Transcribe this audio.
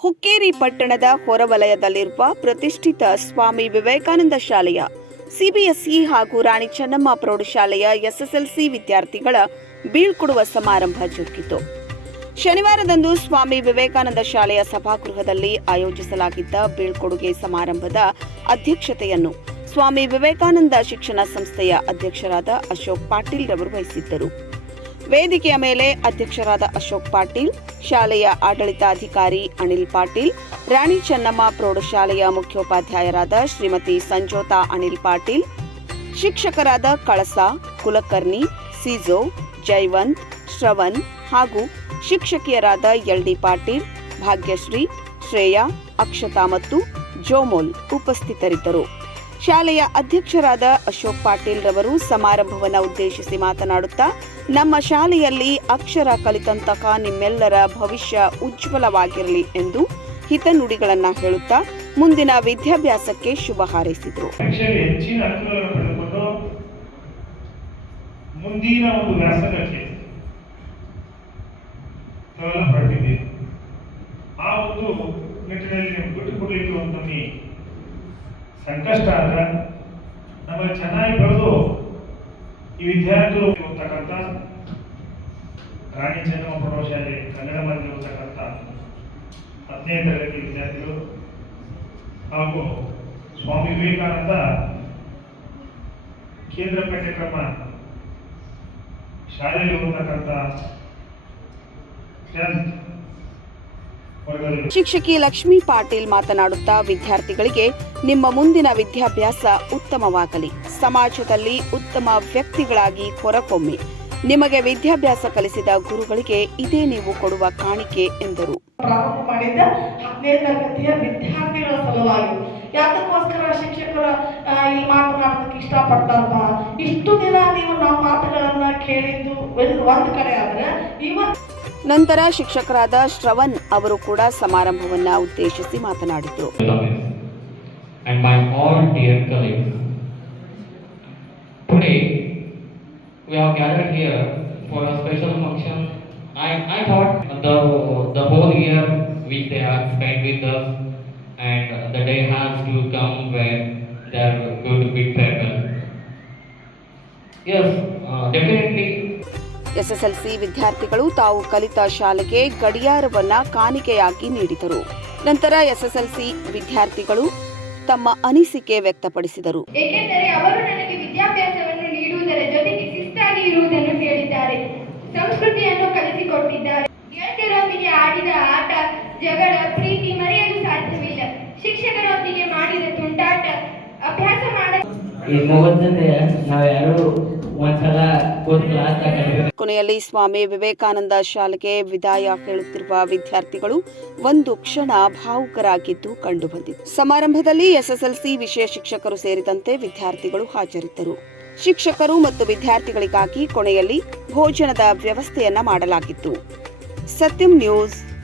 ಹುಕ್ಕೇರಿ ಪಟ್ಟಣದ ಹೊರವಲಯದಲ್ಲಿರುವ ಪ್ರತಿಷ್ಠಿತ ಸ್ವಾಮಿ ವಿವೇಕಾನಂದ ಶಾಲೆಯ ಸಿಬಿಎಸ್ಇ ಹಾಗೂ ರಾಣಿ ಚೆನ್ನಮ್ಮ ಪ್ರೌಢಶಾಲೆಯ ಎಸ್ಎಸ್ಎಲ್ಸಿ ವಿದ್ಯಾರ್ಥಿಗಳ ಬೀಳ್ಕೊಡುವ ಸಮಾರಂಭ ಜರುಗಿತು. ಶನಿವಾರದಂದು ಸ್ವಾಮಿ ವಿವೇಕಾನಂದ ಶಾಲೆಯ ಸಭಾಗೃಹದಲ್ಲಿ ಆಯೋಜಿಸಲಾಗಿದ್ದ ಬೀಳ್ಕೊಡುಗೆ ಸಮಾರಂಭದ ಅಧ್ಯಕ್ಷತೆಯನ್ನು ಸ್ವಾಮಿ ವಿವೇಕಾನಂದ ಶಿಕ್ಷಣ ಸಂಸ್ಥೆಯ ಅಧ್ಯಕ್ಷರಾದ ಅಶೋಕ್ ಪಾಟೀಲ್ ರವರು ವಹಿಸಿದ್ದರು. ವೇದಿಕೆಯ ಮೇಲೆ ಅಧ್ಯಕ್ಷರಾದ ಅಶೋಕ್ ಪಾಟೀಲ್, ಶಾಲೆಯ ಆಡಳಿತಾಧಿಕಾರಿ ಅನಿಲ್ ಪಾಟೀಲ್, ರಾಣಿ ಚೆನ್ನಮ್ಮ ಪ್ರೌಢಶಾಲೆಯ ಮುಖ್ಯೋಪಾಧ್ಯಾಯರಾದ ಶ್ರೀಮತಿ ಸಂಜೋತಾ ಅನಿಲ್ ಪಾಟೀಲ್, ಶಿಕ್ಷಕರಾದ ಕಳಸ, ಕುಲಕರ್ಣಿ, ಸಿಜೋ, ಜೈವಂತ್, ಶ್ರವಣ್ ಹಾಗೂ ಶಿಕ್ಷಕಿಯರಾದ ಎಲ್ಡಿ ಪಾಟೀಲ್, ಭಾಗ್ಯಶ್ರೀ, ಶ್ರೇಯಾ, ಅಕ್ಷತಾ ಮತ್ತು ಜೋಮೋಲ್ ಉಪಸ್ಥಿತರಿದ್ದರು. ಶಾಲೆಯ ಅಧ್ಯಕ್ಷರಾದ ಅಶೋಕ್ ಪಾಟೀಲ್ ರವರು ಸಮಾರಂಭವನ್ನು ಉದ್ದೇಶಿಸಿ ಮಾತನಾಡುತ್ತಾ, ನಮ್ಮ ಶಾಲೆಯಲ್ಲಿ ಅಕ್ಷರ ಕಲಿತಂತಹ ನಿಮ್ಮೆಲ್ಲರ ಭವಿಷ್ಯ ಉಜ್ವಲವಾಗಿರಲಿ ಎಂದು ಹಿತನುಡಿಗಳನ್ನು ಹೇಳುತ್ತಾ, ಮುಂದಿನ ವಿದ್ಯಾಭ್ಯಾಸಕ್ಕೆ ಶುಭ ಹಾರೈಸಿದರು. ಮುಂದಿನ ಒಂದು ಆ ಒಂದು ನೀವು ಬಿಟ್ಟು ಕೊಡ್ಲಿಕ್ಕೆ ಒಂದು ನಮಗೆ ಸಂಕಷ್ಟ ಆದ್ರೆ ನಮಗೆ ಚೆನ್ನಾಗಿ ಬರೆದು ಈ ವಿದ್ಯಾರ್ಥಿಗಳು ಹೋಗ್ತಕ್ಕಂಥ ರಾಣಿ ಚೆನ್ನಮ್ಮ ಪ್ರೌಢಶಾಲೆ ಕನ್ನಡ ಓದ್ತಕ್ಕಂಥ ಹದಿನೈದು ತರಗತಿ ವಿದ್ಯಾರ್ಥಿಗಳು ಹಾಗೂ ಸ್ವಾಮಿ ವಿವೇಕಾನಂದ ಕೇಂದ್ರ ಪಠ್ಯಕ್ರಮ ಶಾಲೆಯಲ್ಲಿ ಓದತಕ್ಕಂಥ ಟೆಂತ್ ಶಿಕ್ಷಕಿ ಲಕ್ಷ್ಮೀ ಪಾಟೀಲ್ ಮಾತನಾಡುತ್ತಾ ವಿದ್ಯಾರ್ಥಿಗಳಿಗೆ ನಿಮ್ಮ ಮುಂದಿನ ವಿದ್ಯಾಭ್ಯಾಸ ಉತ್ತಮವಾಗಲಿ. ಸಮಾಜದಲ್ಲಿ ಉತ್ತಮ ವ್ಯಕ್ತಿಗಳಾಗಿ ಹೊರಹೊಮ್ಮಿ ನಿಮಗೆ ವಿದ್ಯಾಭ್ಯಾಸ ಕಲಿಸಿದ ಗುರುಗಳಿಗೆ ಇದೇ ನೀವು ಕೊಡುವ ಕಾಣಿಕೆ ಎಂದರು. ಪ್ರಾರಂಭ ಮಾಡಿದ್ದ ಹತ್ತನೇ ತರಗತಿಯ ವಿದ್ಯಾರ್ಥಿಗಳ ಸಲುವಾಗಿ. ಯಾತಕ್ಕೋಸ್ಕರ ಶಿಕ್ಷಕರ ಇಲ್ಲಿ ಮಾತನಾಡೋದಕ್ಕೆ ಇಷ್ಟಪಡ್ತಾರಪ್ಪ? ಇಷ್ಟು ದಿನ ನೀವು ನಮ್ಮ ಮಾತುಗಳನ್ನ ಕೇಳಿದ್ದು ಒಂದು ಒಂದು ಕಡೆ ಆದ್ರೆ ಇವತ್ತು ನಂತರ ಶಿಕ್ಷಕರಾದ ಶ್ರವಣ್ ಅವರು ಕೂಡ ಸಮಾರಂಭವನ್ನ ಉದ್ದೇಶಿಸಿ ಮಾತನಾಡಿದರು. And my all dear colleagues. Today, we have gathered here for a special function. I, I thought the, the whole year which they have spent with us and the day has to come when they are going to be farewell. Yes, uh, definitely SSLC ವಿದ್ಯಾರ್ಥಿಗಳು ತಾವು ಕಲಿತ ಶಾಲೆಗೆ ಗಡಿಯಾರವನ್ನ ಕಾಣಿಕೆಯಾಗಿ ನೀಡಿದರು ನಂತರ SSLC ವಿದ್ಯಾರ್ಥಿಗಳು ತಮ್ಮ ಅನಿಸಿಕೆ ವ್ಯಕ್ತಪಡಿಸಿದರು ಏಕೆಂದರೆ ಅವರು ಜಗಳ ಪ್ರೀತಿ ಮರೆಯಲು ಸಾಧ್ಯವಿಲ್ಲ. ಶಿಕ್ಷಕರೊಂದಿಗೆ ಮಾಡಿದ ತುಂಟಾಟ ಅಭ್ಯಾಸ ಮಾಡ ಕೊನೆಯಲ್ಲಿ ಸ್ವಾಮಿ ವಿವೇಕಾನಂದ ಶಾಲೆಗೆ ವಿದಾಯ ಹೇಳುತ್ತಿರುವ ವಿದ್ಯಾರ್ಥಿಗಳು ಒಂದು ಕ್ಷಣ ಭಾವುಕರಾಗಿದ್ದು ಕಂಡುಬಂದಿತು ಸಮಾರಂಭದಲ್ಲಿ ಎಸ್ಎಸ್ಎಲ್ಸಿ ವಿಷಯ ಶಿಕ್ಷಕರು ಸೇರಿದಂತೆ ವಿದ್ಯಾರ್ಥಿಗಳು ಹಾಜರಿದ್ದರು. ಶಿಕ್ಷಕರು ಮತ್ತು ವಿದ್ಯಾರ್ಥಿಗಳಿಗಾಗಿ ಕೊನೆಯಲ್ಲಿ ಭೋಜನದ ವ್ಯವಸ್ಥೆಯನ್ನ ಮಾಡಲಾಗಿತ್ತು. ಸತ್ಯಂ ನ್ಯೂಸ್.